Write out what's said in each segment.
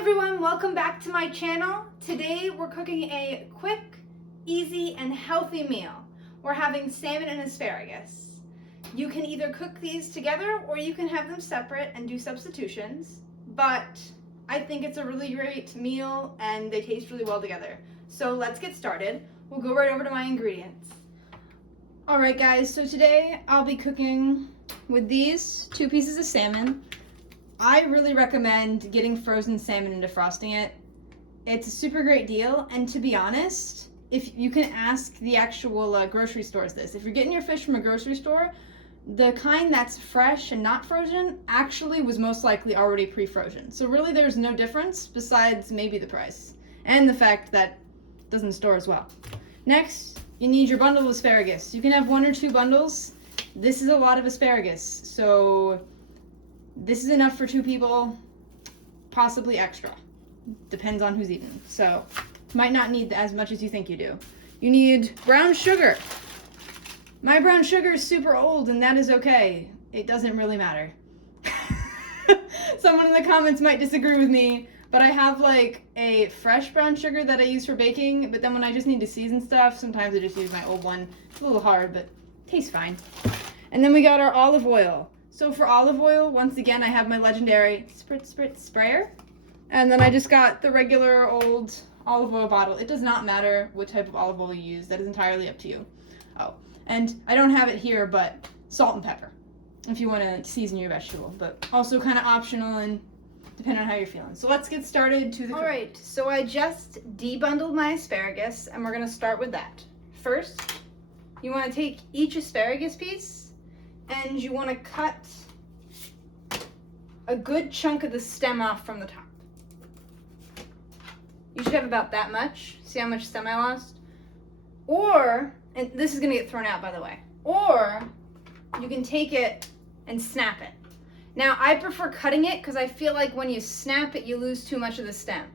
everyone, welcome back to my channel. Today we're cooking a quick, easy, and healthy meal. We're having salmon and asparagus. You can either cook these together or you can have them separate and do substitutions, but I think it's a really great meal and they taste really well together. So let's get started. We'll go right over to my ingredients. Alright guys, so today I'll be cooking with these 2 pieces of salmon. I really recommend getting frozen salmon and defrosting it. It's a super great deal, and to be honest, if you can ask the actual grocery stores this. If you're getting your fish from a grocery store, the kind that's fresh and not frozen actually was most likely already pre-frozen. So really there's no difference besides maybe the price and the fact that it doesn't store as well. Next, you need your bundle of asparagus. You can have 1 or 2 bundles. This is a lot of asparagus, so this is enough for 2 people, possibly extra. Depends on who's eating. So, might not need as much as you think you do. You need brown sugar. My brown sugar is super old, and that is okay. It doesn't really matter. Someone in the comments might disagree with me, but I have like a fresh brown sugar that I use for baking, but then when I just need to season stuff, sometimes I just use my old one. It's a little hard, but tastes fine. And then we got our olive oil. So for olive oil, once again, I have my legendary spritz sprayer. And then I just got the regular old olive oil bottle. It does not matter what type of olive oil you use. That is entirely up to you. Oh, and I don't have it here, but salt and pepper if you want to season your vegetable. But also kind of optional and depending on how you're feeling. So let's get started to the cooking. All right, so I just debundled my asparagus, and we're going to start with that. First, you want to take each asparagus piece and you want to cut a good chunk of the stem off from the top. You should have about that much. See how much stem I lost? Or, and this is going to get thrown out by the way, or you can take it and snap it. Now, I prefer cutting it because I feel like when you snap it, you lose too much of the stem.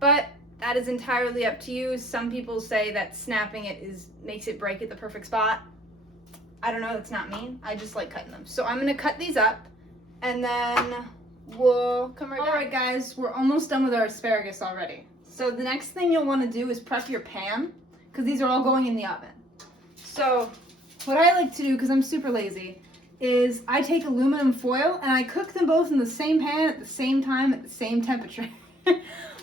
But that is entirely up to you. Some people say that snapping it makes it break at the perfect spot. I don't know, that's not me. I just like cutting them. So I'm gonna cut these up and then we'll come right back. Alright guys, we're almost done with our asparagus already. So the next thing you'll wanna do is prep your pan because these are all going in the oven. So what I like to do, because I'm super lazy, is I take aluminum foil and I cook them both in the same pan at the same time at the same temperature.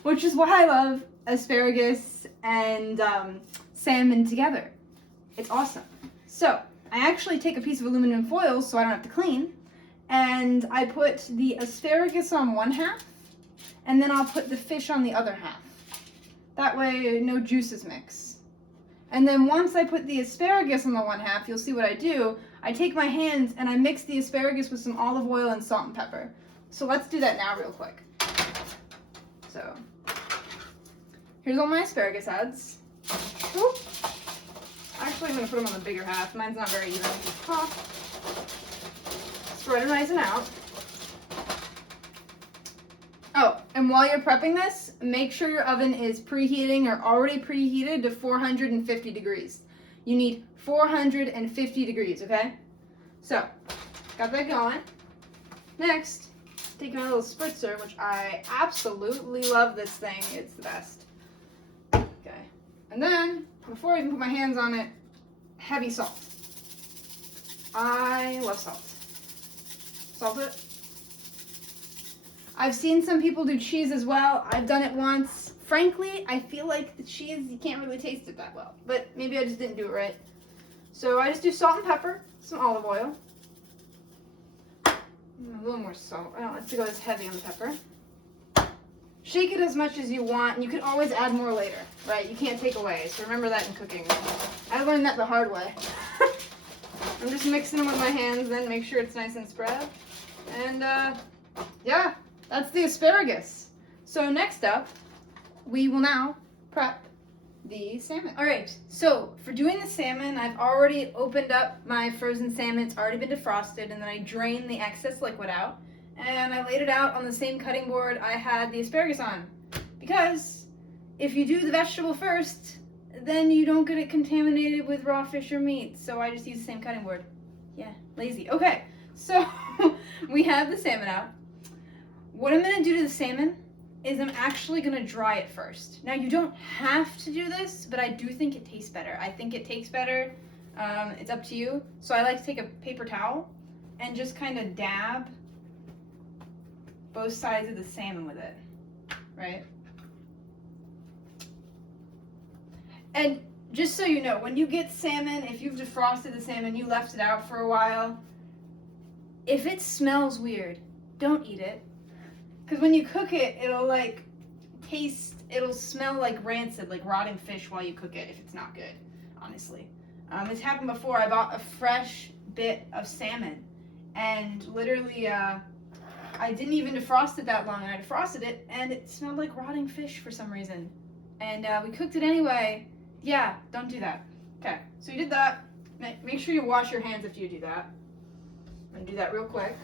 Which is why I love asparagus and salmon together. It's awesome. So I actually take a piece of aluminum foil so I don't have to clean, and I put the asparagus on one half, and then I'll put the fish on the other half. That way no juices mix. And then once I put the asparagus on the one half, you'll see what I do. I take my hands and I mix the asparagus with some olive oil and salt and pepper. So let's do that now real quick. So here's all my asparagus heads. Whoop. Actually, I'm going to put them on the bigger half. Mine's not very even. Spread them nice and out. Oh, and while you're prepping this, make sure your oven is preheating or already preheated to 450 degrees. You need 450 degrees, okay? So, got that going. Next, take my little spritzer, which I absolutely love this thing. It's the best. Okay. And then, before I even put my hands on it, heavy salt. I love salt. Salt it. I've seen some people do cheese as well. I've done it once. Frankly, I feel like the cheese, you can't really taste it that well. But maybe I just didn't do it right. So I just do salt and pepper, some olive oil. A little more salt. I don't like to go as heavy on the pepper. Shake it as much as you want, and you can always add more later, right? You can't take away, so remember that in cooking. I learned that the hard way. I'm just mixing them with my hands, then make sure it's nice and spread. And yeah, that's the asparagus. So next up, we will now prep the salmon. All right, so for doing the salmon, I've already opened up my frozen salmon. It's already been defrosted, and then I drained the excess liquid out. And I laid it out on the same cutting board I had the asparagus on. Because if you do the vegetable first, then you don't get it contaminated with raw fish or meat. So I just use the same cutting board. Yeah, lazy. Okay, so we have the salmon out. What I'm going to do to the salmon is I'm actually gonna dry it first. Now you don't have to do this, but I do think it tastes better. I think it tastes better. It's up to you. So I like to take a paper towel and just kind of dab both sides of the salmon with it, right? And just so you know, when you get salmon, if you've defrosted the salmon, you left it out for a while, if it smells weird, don't eat it. Because when you cook it, it'll like it'll smell like rancid, like rotting fish while you cook it if it's not good, honestly. It's happened before. I bought a fresh bit of salmon and literally I didn't even defrost it that long. I defrosted it and it smelled like rotting fish for some reason. And we cooked it anyway. Yeah, don't do that. Okay, so you did that. Make sure you wash your hands after you do that. I'm gonna do that real quick.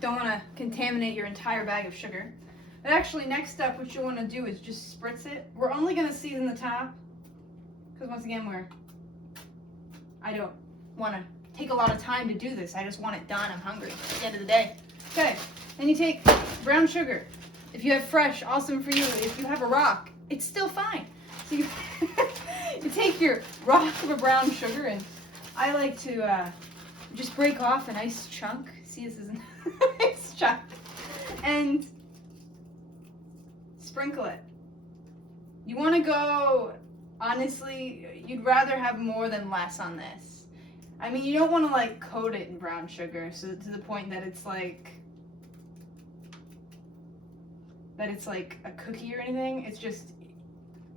Don't want to contaminate your entire bag of sugar. But actually, next up, what you want to do is just spritz it. We're only going to season the top because once again, I don't want to take a lot of time to do this. I just want it done. I'm hungry at the end of the day. Okay, then you take brown sugar. If you have fresh, awesome for you. If you have a rock, it's still fine. So you, you take your rock of a brown sugar, and I like to just break off a nice chunk. See, this is a nice chunk. And sprinkle it. You want to go, honestly, you'd rather have more than less on this. I mean, you don't want to like coat it in brown sugar so to the point that it's like a cookie or anything. It's just,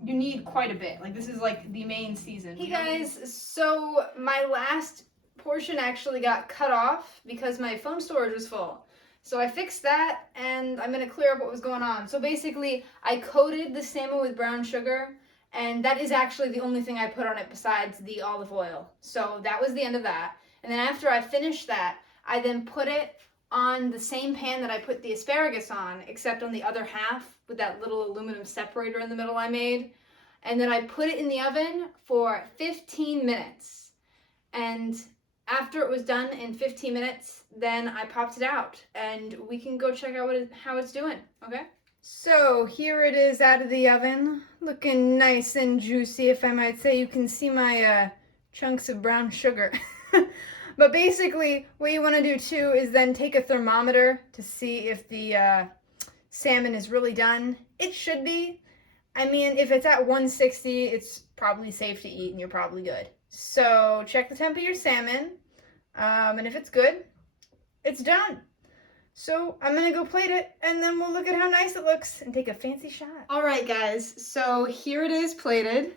you need quite a bit. Like, this is like the main season. Hey guys, so my last portion actually got cut off because my phone storage was full. So I fixed that and I'm gonna clear up what was going on. So basically, I coated the salmon with brown sugar, and that is actually the only thing I put on it besides the olive oil. So that was the end of that. And then after I finished that, I then put it on the same pan that I put the asparagus on, except on the other half with that little aluminum separator in the middle I made. And then I put it in the oven for 15 minutes. And after it was done in 15 minutes, then I popped it out, and we can go check out how it's doing, okay? So here it is out of the oven, looking nice and juicy, if I might say. You can see my chunks of brown sugar. But basically, what you want to do too is then take a thermometer to see if the salmon is really done. It should be. I mean, if it's at 160, it's probably safe to eat and you're probably good. So check the temp of your salmon, and if it's good, it's done. So I'm gonna go plate it, and then we'll look at how nice it looks and take a fancy shot. All right, guys, so here it is plated.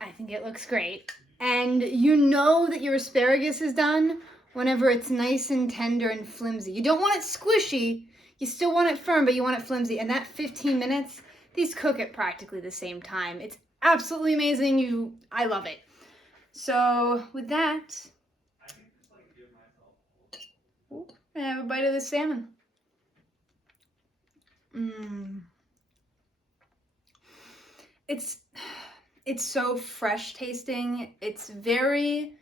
I think it looks great. And you know that your asparagus is done whenever it's nice and tender and flimsy. You don't want it squishy, you still want it firm, but you want it flimsy. And that 15 minutes, these cook at practically the same time. It's absolutely amazing. I love it. So with that, I have a bite of this salmon. It's so fresh tasting. It's very,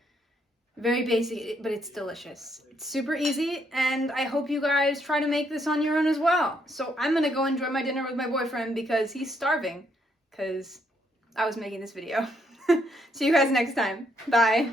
very basic, but it's delicious. It's super easy, and I hope you guys try to make this on your own as well. So I'm gonna go enjoy my dinner with my boyfriend because he's starving, because I was making this video. See you guys next time. Bye.